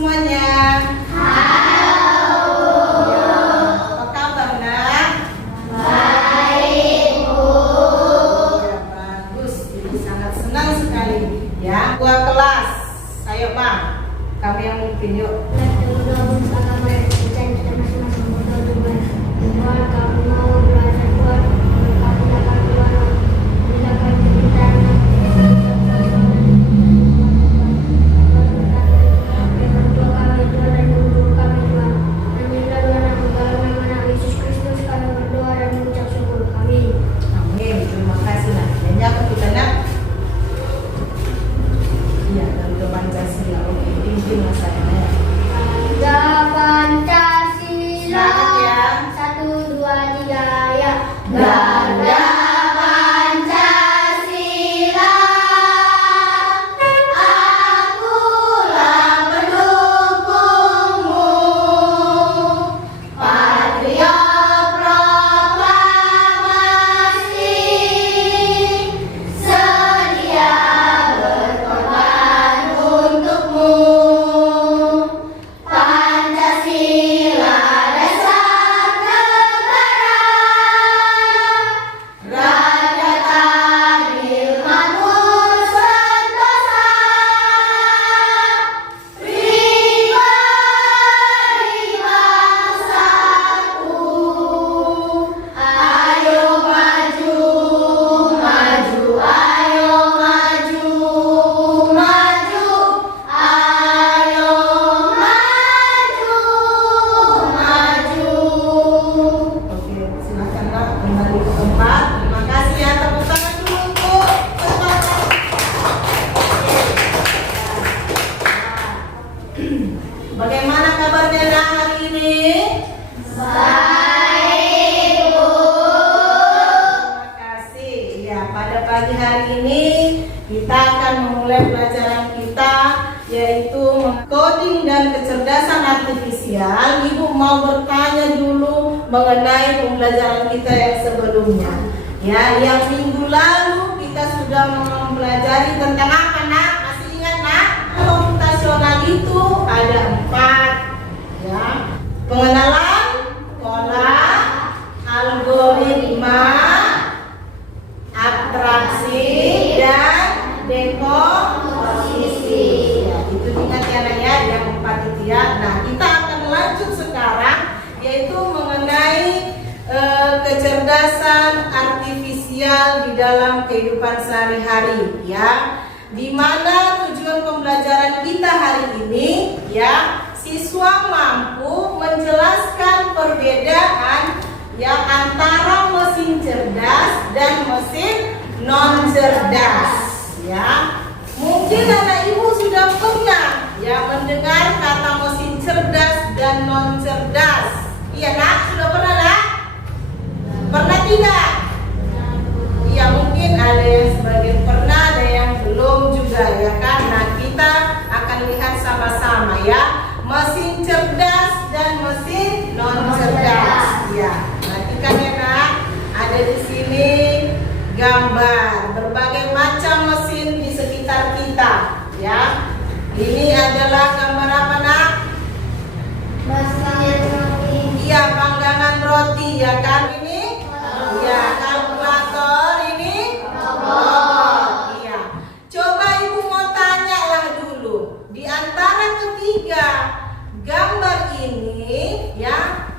semuanya. Halo. Ya, apa kabar nak? Baik, Bu. Ya, bagus. Ibu sangat senang sekali. Ya, dua kelas. Ayo Bang, kami yang mungkin yuk. Amin. Terima kasih nak. Banyak kita nak. Iya, dari Pancasila. Oke, tinggi masanya. Pancasila. Semangat ya. 1, 2, 3 ya. Garda Pancasila. Akulah pendukungmu. Patriot proklamasi. Sedia berkorban untukmu. Pancasila dasar negara, rakyat adil makmur sentosa, pribadi bangsaku. Ayo maju, maju, ayo maju, maju, ayo maju, maju. Oke, silakan nak kembali ke tempat. Terima kasih ya, tepuk tangan dulu untuk Bagaimana kabarnya nak hari ini? Baik, Bu. Terima kasih. Ya, pada pagi hari ini kita akan memulai pelajaran kita, yaitu coding dan kecerdasan artifisial. Ibu mau bertanya dulu mengenai pembelajaran kita yang sebelumnya. Ya, yang minggu lalu kita sudah mempelajari tentang apa nak? Masih ingat nak? Komputasional itu ada 4. Ya, pengenalan, pola, algoritma, abstraksi, dan dekomposisi. Ya, itu ingat ya nak ya, yang 4 itu ya. Nah, kita akan lanjut sekarang, yaitu mengenai kecerdasan artifisial di dalam kehidupan sehari-hari ya. Di mana tujuan pembelajaran kita hari ini ya, siswa mampu menjelaskan perbedaan ya antara mesin cerdas dan mesin non cerdas ya. Mungkin anak ibu sudah pernah ya mendengar kata mesin cerdas dan non cerdas. Iya nak, sudah pernah nak? Pernah tidak? Iya, mungkin ada yang sebagian pernah, ada yang belum juga ya kan. Nah, kita akan lihat sama-sama ya, mesin cerdas dan mesin non cerdas. Ya, perhatikan ya nak, ada di sini gambar berbagai macam mesin di sekitar kita ya. Ini adalah gambar apa nak? Iya, panggangan roti ya kan ini? Iya, kalkulator ini robot. Iya. Coba ibu mau tanya lah dulu, di antara ketiga gambar ini ya,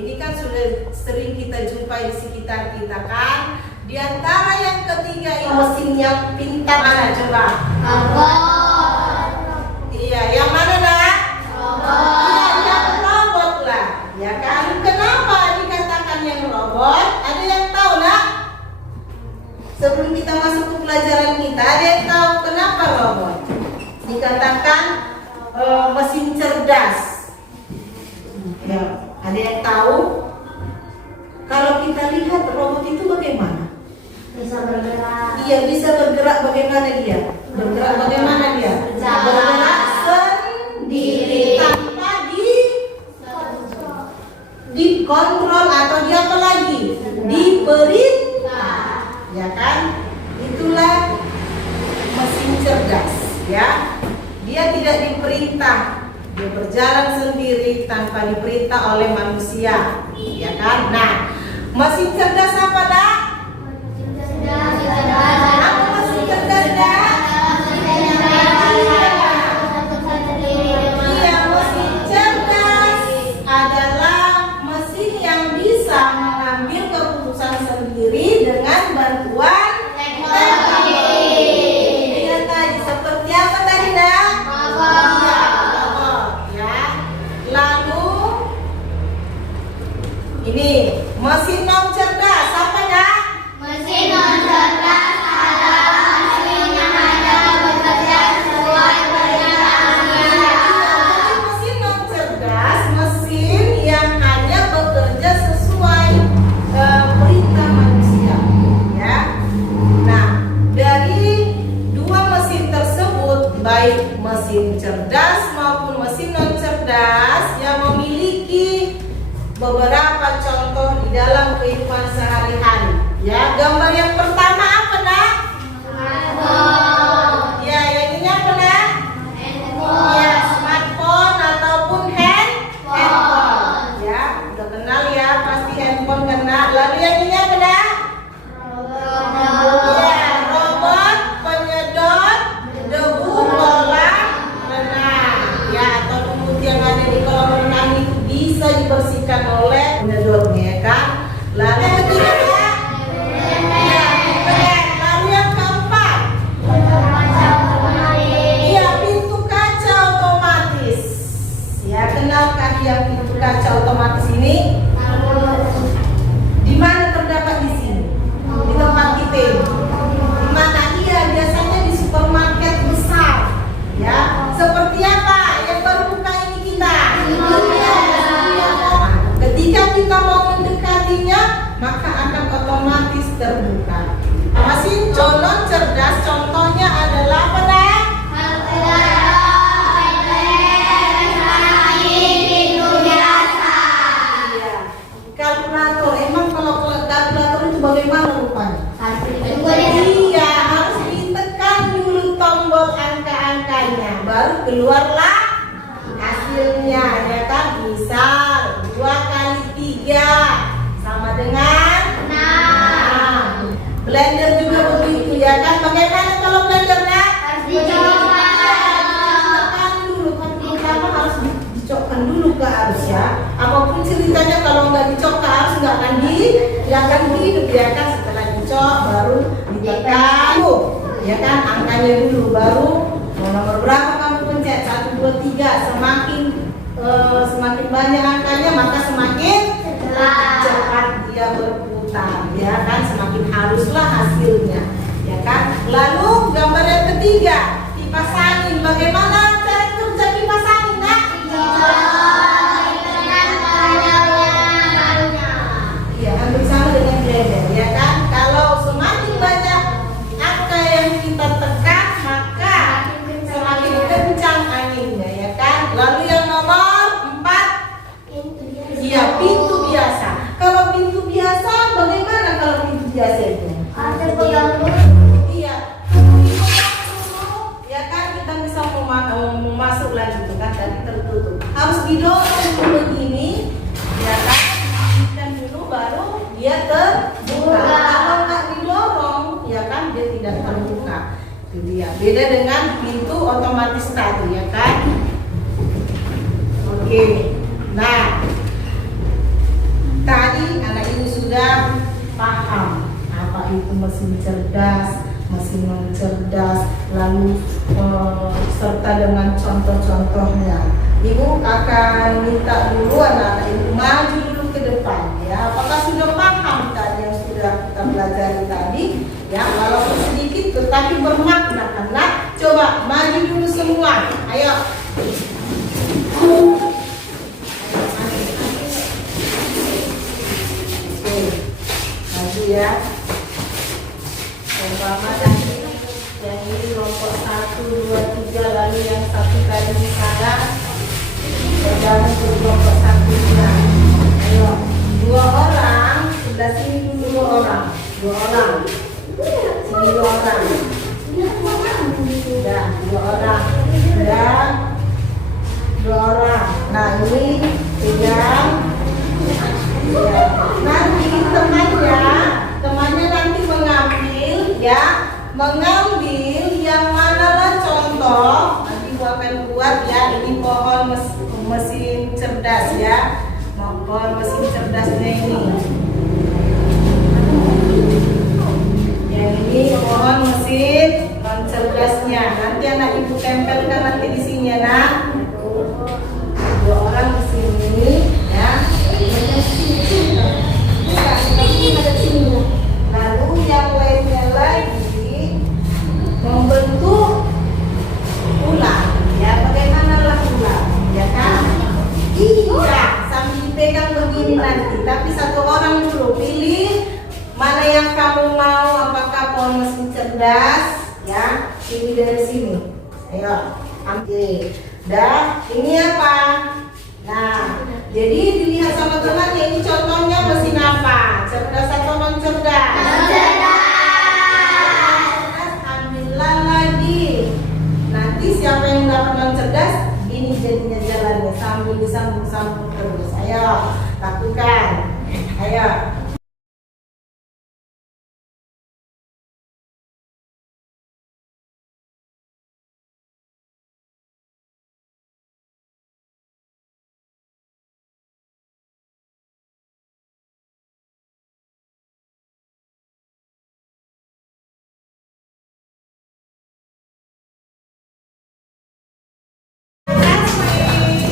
ini kan sudah sering kita jumpai di sekitar kita kan? Di antara yang ketiga ini mesin yang pintar mana coba? Robot. Iya, yang mana nak? Robot. Iya, yang robot lah. Ya kan? Kenapa dikatakan yang robot? Ada yang tahu nak? Sebelum kita masuk ke pelajaran kita, ada yang tahu kenapa robot dikatakan mesin cerdas? Ya, ada yang tahu? Kalau kita lihat robot itu bagaimana? Bisa bergerak. Iya, bisa bergerak. Bagaimana dia? Bergerak bagaimana dia? Jalan. Bergerak sendiri tanpa dikontrol atau dia apa lagi? Diperintah. Ya kan? Itulah mesin cerdas ya. Dia tidak diperintah Dia berjalan sendiri tanpa diperintah oleh manusia, ya kan? Nah, mesin cerdas apa nak? Apa mesin cerdas nak? Iya, mesin cerdas adalah mesin yang bisa mengambil keputusan sendiri dengan bantuan teknologi. Ingat tadi seperti apa tadi nak? Iya, robot, ya. Lalu ini mesin non cerdas apa nak? Mesin non cerdas adalah mesin yang hanya bekerja sesuai perintah. Mesin non cerdas, mesin yang hanya bekerja sesuai perintah manusia, ya. Nah, dari dua mesin tersebut, baik mesin cerdas maupun mesin non cerdas, yang memiliki beberapa contoh di dalam kehidupan sehari-hari. Ya, gambar yang pertama apa nak? Ya, yang ini apa nak? Ya, smartphone ataupun handphone. Ya, udah kenal ya, pasti handphone kena. Lalu yang ini apa nak? Ya, robot penyedot debu kolam renang. Ya, atau lumut yang ada di kolam renang itu bisa dibersihkan oleh penyedotnya, ya kan? Lalu yang ketiga apa? Ya, keren. Lalu yang keempat, iya, pintu kaca otomatis. Ya, kenalkah yang pintu kaca otomatis ini? Di mana terdapat di sini? Di tempat kita ini. Di mana? Iya, biasanya di supermarket besar. Ya, seperti apa yang baru buka ini kita? Iya, ketika kita mau mendekatinya, maka akan otomatis terbuka. Mesin non cerdas contohnya adalah apa nak? Iya, kalkulator. Emang kalau kalkulator itu bagaimana rupanya? Iya, harus ditekan dulu tombol angka-angkanya, baru keluarlah hasilnya, ya kan? Misal 2 kali 3 sama dengan 6. Blender juga begitu, ya kan? Bagaimana kalau blender nak? Ditekan dulu, kan pertama harus dicokkan dulu ke arus, ya. Apapun ceritanya, kalau nggak dicok ke arus nggak akan hidup, ya kan? Setelah dicok baru ditekan, ya kan? Angkanya dulu, baru mau nomor berapa kamu pencet? 1, 2, 3. Semakin banyak angkanya, maka semakin cepat dia berputar, ya kan? Semakin haluslah hasilnya, ya kan? Lalu gambar yang ketiga, kipas angin. Bagaimana cara kerja kipas angin nak? Iya, hampir sama dengan blender, ya kan? Kalau semakin banyak angka yang kita tekan, maka semakin kencang anginnya, ya kan? Lalu yang nomor 4, iya, pintu biasa. Kalau pintu biasa, bagaimana kalau pintu biasa itu? Iya, ya kan, kita bisa mau masuk lagi, itu kan tadi tertutup. Harus didorong dulu begini, ya kan? Dan dulu baru dia terbuka. Kalau nggak didorong, ya kan, dia tidak terbuka. Itu dia. Beda dengan pintu otomatis tadi, ya kan? Oke. Nah, tadi anak ini sudah paham apa itu mesin cerdas, mesin non cerdas, lalu serta dengan contoh-contohnya. Ibu akan minta dulu anak-anak ibu maju dulu ke depan, ya. Apakah sudah paham tadi yang sudah kita pelajari tadi? Ya, walaupun sedikit tetapi bermakna, karena coba maju dulu semua. Ayo. Maju ya. Umpama tadi yang ini kelompok 1, 2, 3, lalu yang satu tadi di sana berjalan ke kelompok 1-nya. Ayo, 2 orang sebelah sini dulu, 2 orang, 2 orang, sini 2 orang, ya 2 orang, dan 2 orang. Nah ini pegang. Ya. Nanti temannya nanti mengambil yang manalah contoh. Nanti Ibu akan buat ya. Ini pohon mesin cerdas ya. Pohon mesin cerdasnya ini. Yang ini pohon mesin cerdasnya. Nanti anak Ibu tempelkan nanti di sini ya nak. Dua orang di sini ya. Lalu yang lainnya lagi membentuk ular. Ya bagaimanalah ular, ya kan? Iya, sambil dipegang begini nanti. Tapi satu orang dulu pilih mana yang kamu mau. Apakah pohon mesin cerdas? Ya, pilih dari sini. Ayo, ambil. Dah, ini apa? Nah, jadi dilihat sama temannya, ini contohnya mesin apa? Cerdas atau non cerdas? Cerdas. Ambillah lagi. Nanti siapa yang dapat non cerdas, ini jadinya jalannya sambil disambung-sambung terus. Ayo, lakukan. Ayo.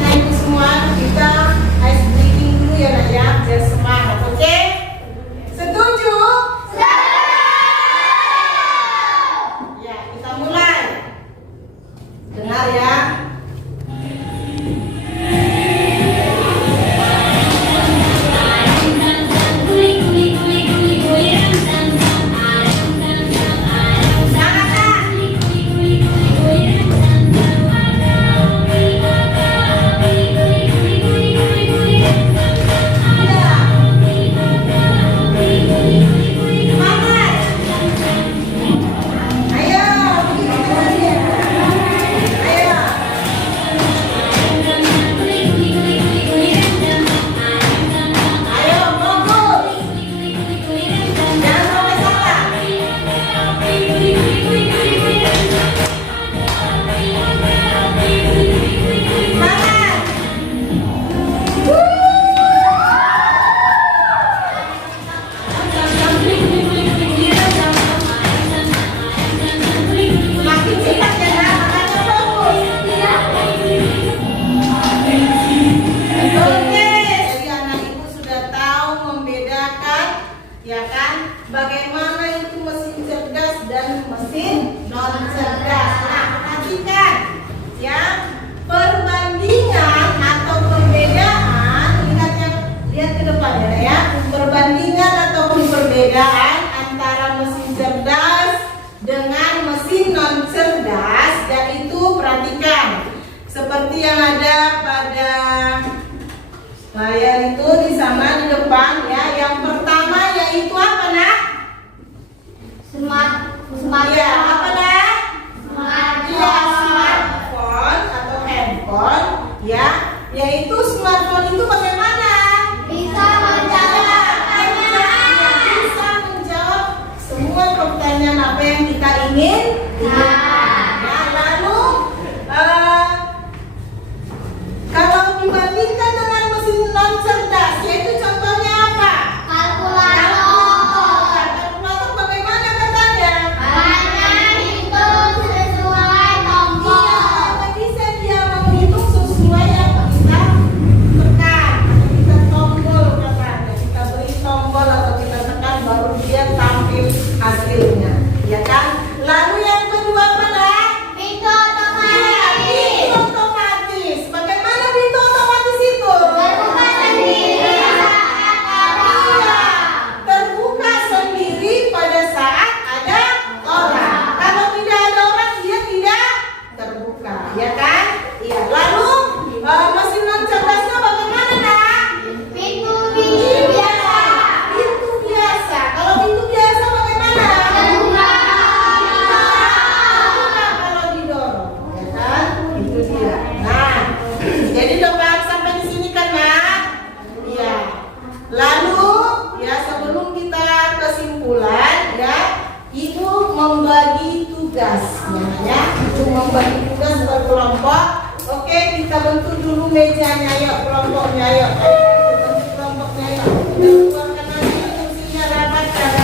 Nah itu semua kita ice breaking dulu ya nak ya, biar semangat, oke? Setuju? Ya, kita mulai. Dengar ya. Mesin non cerdas. Nah, perhatikan ya, perbandingan atau perbedaan. Lihat ke depannya ya. Perbandingan ataupun perbedaan antara mesin cerdas dengan mesin non cerdas, yaitu perhatikan seperti yang ada pada layar itu di sana di depan ya. Yang pertama yaitu apa nak? Ya, apa dah? Ya, smartphone atau handphone ya. Yaitu smartphone itu bagaimana? Bisa menjawab pertanyaan. Bisa menjawab semua pertanyaan apa yang kita ingin. Ya, lalu kalau dibandingkan dengan mesin non cerdas, yaitu contohnya apa? Kalkulator. Kalkulator bagaimana katanya? Hanya hitung sesuai tombol. Iya, bisa dia menghitung sesuai yang kita tekan atau kita tombol katanya. Kita beri tombol atau kita tekan baru dia tampil hasilnya, ya kan? Lalu yang kedua apa nak? Pintu otomatis. Pintu otomatis. Bagaimana pintu otomatis itu? dulu mejanya, yuk kelompoknya, yuk. Kelompoknya, yuk. Keluarkan lagi kursinya, rapatkan.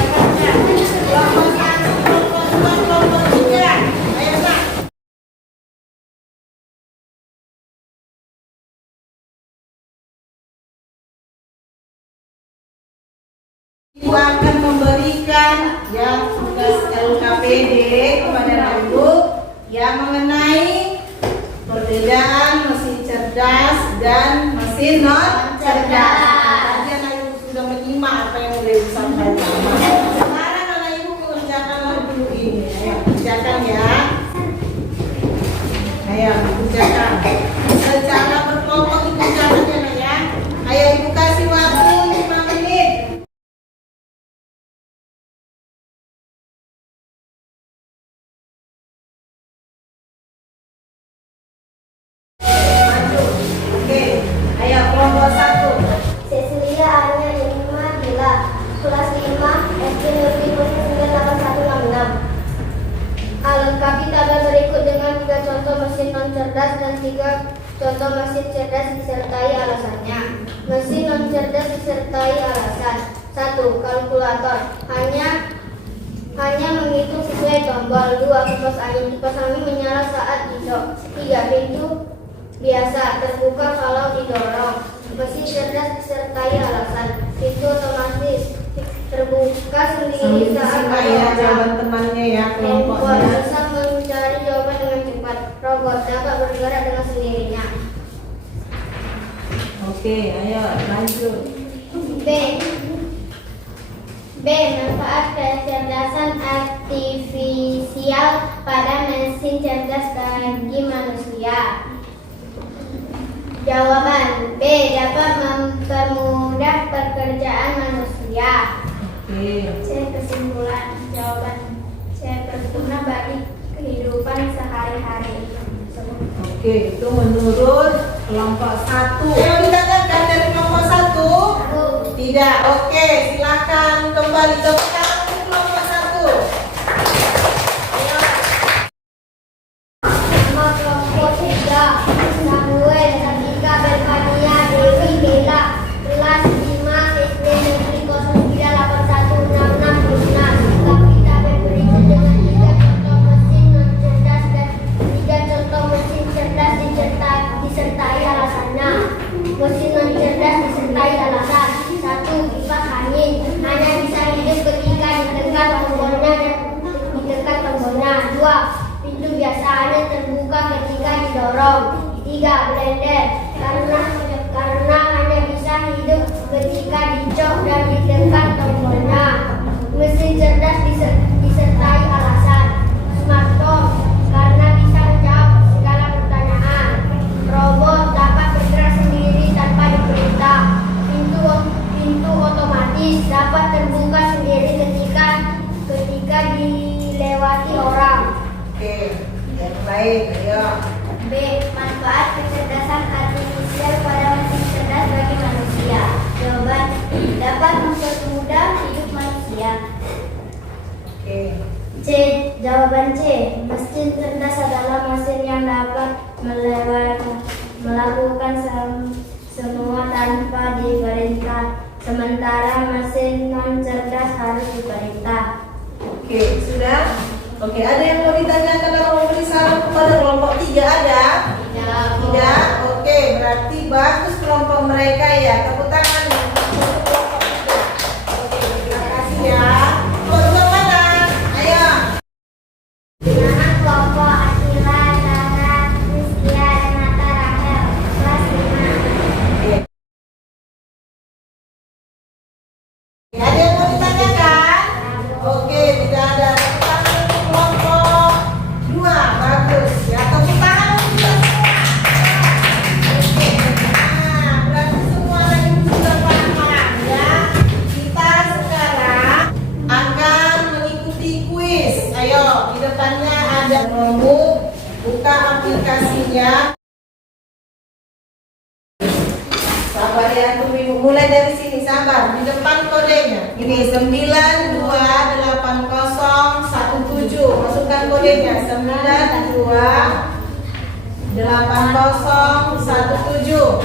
Kelompok 1, kelompok 2, kelompok 3. Ayo, Nak. Ibu akan memberikan ya tugas LKPD kepada Ibu yang mengenai perbedaan mesin cerdas dan mesin non cerdas. Tadi anak Ibu sudah menyimak apa yang sudah Ibu sampaikan. Sekarang anak Ibu mengerjakan dulu ini. Ayo kerjakan ya. Ayo kerjakan. Secara berkelompok dikerjakan ya, Nak ya. Ayo Ibu kasih waktu 5 menit. Oke, ayo kelompok 1. Cecilia Anya Irma Dila, kelas 5 SD Negeri 98166. Lengkapi tabel berikut dengan 3 contoh mesin non cerdas dan 3 contoh mesin cerdas disertai alasannya. Mesin non cerdas disertai alasan. 1. Kalkulator hanya menghitung sesuai tombol. 2. Kipas angin menyala saat hijau. 3. Pintu biasa terbuka kalau didorong. Mesin cerdas disertai alasan. Pintu otomatis terbuka sendiri saat ya jawaban temannya ya handphone kelompoknya. bisa mencari jawaban dengan cepat. Robot dapat bergerak dengan sendirinya. Oke, ayo lanjut. B. Manfaat kecerdasan artifisial pada mesin cerdas bagi manusia. Jawaban B. Dapat mempermudah pekerjaan manusia. Oke. C. Kesimpulan. Jawaban C. Berguna bagi kehidupan sehari-hari. Oke, itu menurut kelompok 1. Ayo ditanyakan dari kelompok 1. Tidak. Oke, silakan kembali ke kelompok 1. Ayo. Nama kelompok 3. Samuel, Satika, Belvania, Dewi, Bella, kelas 5 SD Negeri 098166. Lengkapi tabel berikut dengan 3 contoh mesin non cerdas dan 3 contoh mesin cerdas disertai alasannya. Mesin non cerdas disertai alasan. 1. Kipas angin hanya bisa hidup ketika ditekan tombolnya. 2. Pintu biasa hanya terbuka ketika didorong. 3. Blender karena hanya bisa hidup ketika dicok dan ditekan tombolnya. Mesin cerdas disertai alasan. Smartphone karena bisa menjawab segala pertanyaan. Robot dapat bergerak sendiri tanpa diperintah. Pintu otomatis dapat terbuka sendiri ketika dilewati orang. Oke, yang baik. Ayo. B. Manfaat kecerdasan artifisial pada mesin cerdas bagi manusia. Jawaban dapat mempermudah hidup manusia. Oke. C. Jawaban C. Mesin cerdas adalah mesin yang dapat melakukan semua tanpa diperintah. Sementara mesin non cerdas harus diperintah. Oke, sudah? Oke, ada yang mau ditanyakan atau mau beri saran kepada kelompok 3 ada? Tidak? Oke, berarti bagus kelompok mereka ya. Tepuk tangan untuk kelompok 3. Oke, terima kasih ya. Kelompok mana? Ayo. Nama kelompok Akila, Tara, Rizkia, Renata, Rahel, kelas 5. Ada yang mau ditanyakan? Oke, tidak ada. Tepuk tangan untuk kelompok 2. Bagus. Ya, tepuk tangan untuk kita semua. Oke. Nah, berarti semua lagi sudah paham ya. Kita sekarang akan mengikuti kuis. Ayo, di depannya ada promo. Buka aplikasinya. Sabar ya, tunggu Ibu. Mulai dari sini, sabar. Di depan kodenya. Ini 928017. Masukkan kodenya 928017. 8017.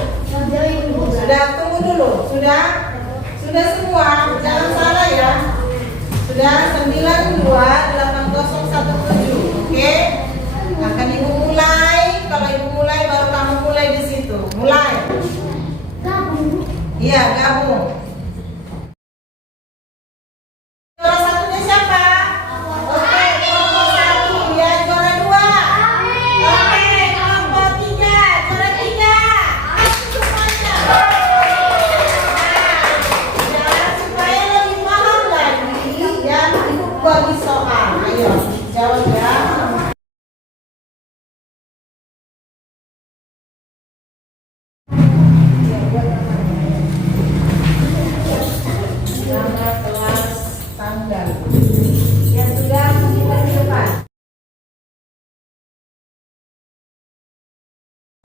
Sudah, tunggu dulu. Sudah semua. Jangan salah ya. Sudah 92817. Oke? Akan ibu mulai. Kalau ibu mulai baru kamu mulai di situ. Mulai. Iya, gabung. Juara satunya siapa? Oke, kelompok 1 ya, juara 2. Oke, kelompok 3, juara 3. Semuanya. Ya, supaya lebih paham lagi ya, ibu bagi soal. Ayo, jawab ya. Nama kelas tanggal yang sudah mulai di depan.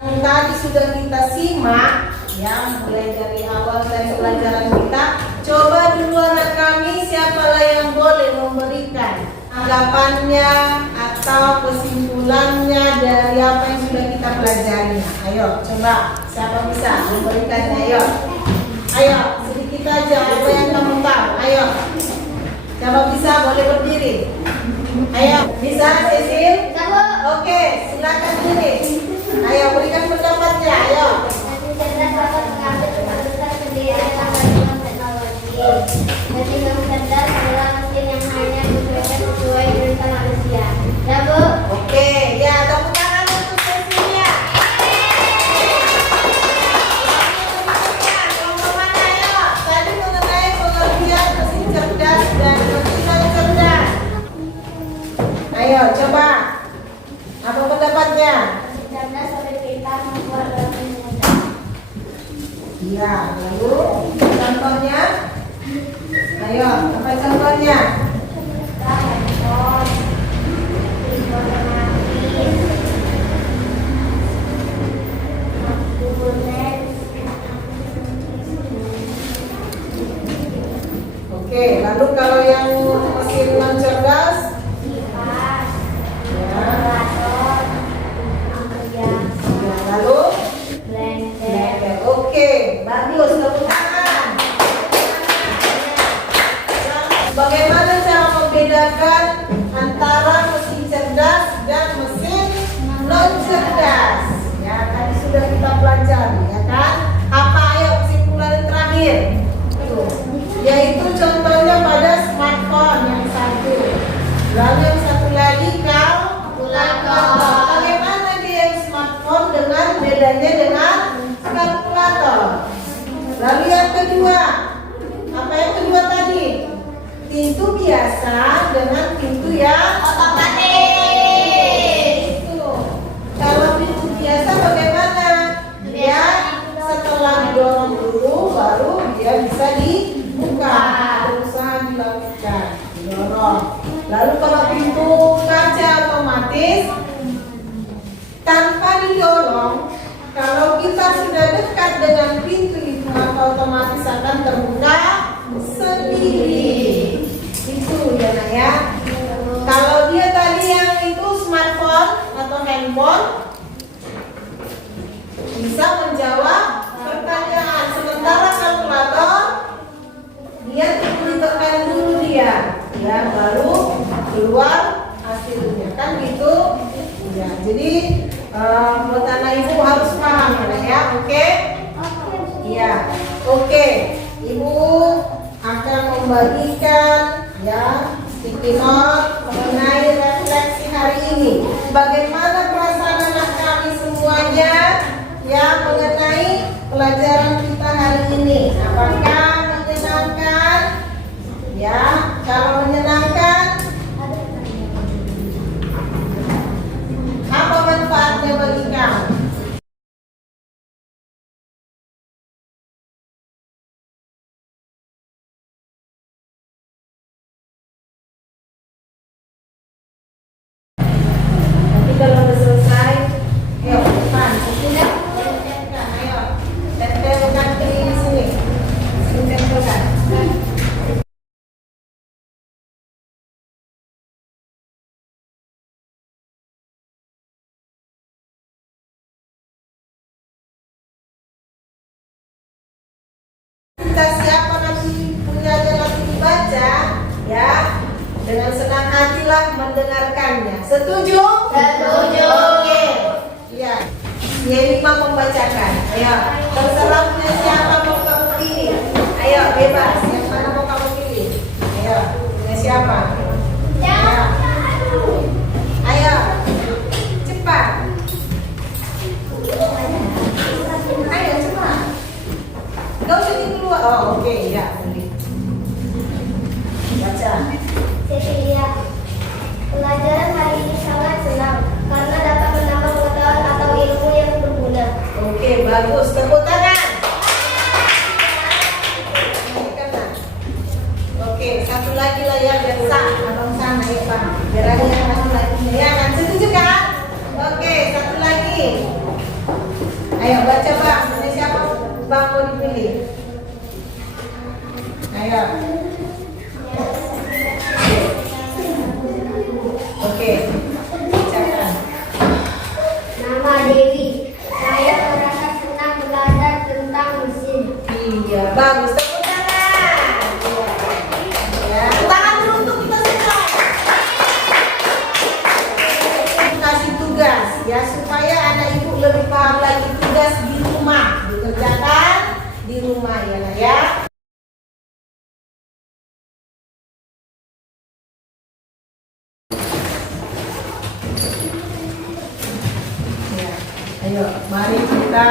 Yang tadi sudah kita simak ya, mulai dari awal dari pelajaran kita. Coba dulu anak kami siapalah yang boleh memberikan anggapannya atau kesimpulannya dari apa yang sudah kita pelajari. Ayo, coba siapa bisa memberikannya? Ayo, sedikit aja apa yang kamu tahu. Ayo, siapa bisa boleh berdiri. Ayo, bisa Cecil? Oke, silakan diri. Ayo, berikan pendapatnya. Ayo. Oke, ya tepuk tangan untuk Cecilnya. Kelompok mana ayo? Tadi mengenai pengertian mesin cerdas dan mesin non cerdas. Ayo, coba. Apa pendapatnya? Iya, lalu contohnya? Ayo, apa contohnya? Oke, lalu kalau yang mesin non cerdas? Ya, lalu? Oke, bagus, tepuk tangan. Bagaimana cara membedakan antara mesin cerdas dan mesin non cerdas? Ya, tadi sudah kita pelajari, ya kan? Apa ayo kesimpulan terakhir? Yaitu contohnya pada smartphone yang satu. Lalu yang satu lagi kalkulator. Bagaimana dia smartphone dengan bedanya dengan kalkulator? Lalu yang kedua, apa yang kedua tadi? Pintu biasa dengan pintu yang otomatis. Kalau pintu biasa bagaimana? Dia setelah didorong dulu baru dia bisa dibuka. Berusaha dilakukan, didorong. Lalu kalau pintu kaca otomatis tanpa didorong, kalau kita sudah dekat dengan pintu itu maka otomatis akan terbuka sendiri. Itu ya nak ya. Kalau dia tadi yang itu smartphone atau handphone bisa menjawab pertanyaan, sementara kalkulator dia ditekan dulu dia, ya baru keluar hasilnya kan gitu. Ya, jadi buat anak ibu harus paham ya nak ya. Oke? Iya. Oke. Ibu akan membagikan ya sticky note mengenai refleksi hari ini. Bagaimana perasaan anak kami semuanya ya mengenai pelajaran kita hari ini? Apakah menyenangkan? Ya, kalau menyenangkan, apa manfaatnya bagi kamu? Nanti kalau udah selesai, ayo depan, ayo, tempel dengan senang hatilah mendengarkannya. Setuju? Setuju. Oke. Ya. Yelima membacakan. Ayo, terserah punya siapa mau kamu pilih. Ayo, bebas. Yang mana mau kamu pilih? Ayo, punya siapa? Ayo. Ayo. Cepat. Ayo, cepat. Gak usah keluar. Oh, oke, ya. Baca. Cecilia. Pelajaran hari ini sangat senang karena dapat menambah pengetahuan atau ilmu yang berguna. Oke, bagus. Tepuk tangan. Oke, satu lagi lah ya, biar sah. Abang sana ya, Pak. Biar ada yang satu lagi. Ya kan? Setuju kan? Oke, satu lagi. Ayo, baca Bang. Ini siapa Bang mau dipilih? Ayo. Oke, bacakan. Nama Dewi. Saya merasa senang belajar tentang mesin. Iya, bagus. Tepuk tangan. Ya, tangan dulu untuk kita selesai. Kasih tugas ya supaya anak ibu lebih paham lagi tugas di rumah dikerjakan di rumah ya nak ya. Ya, ayo mari kita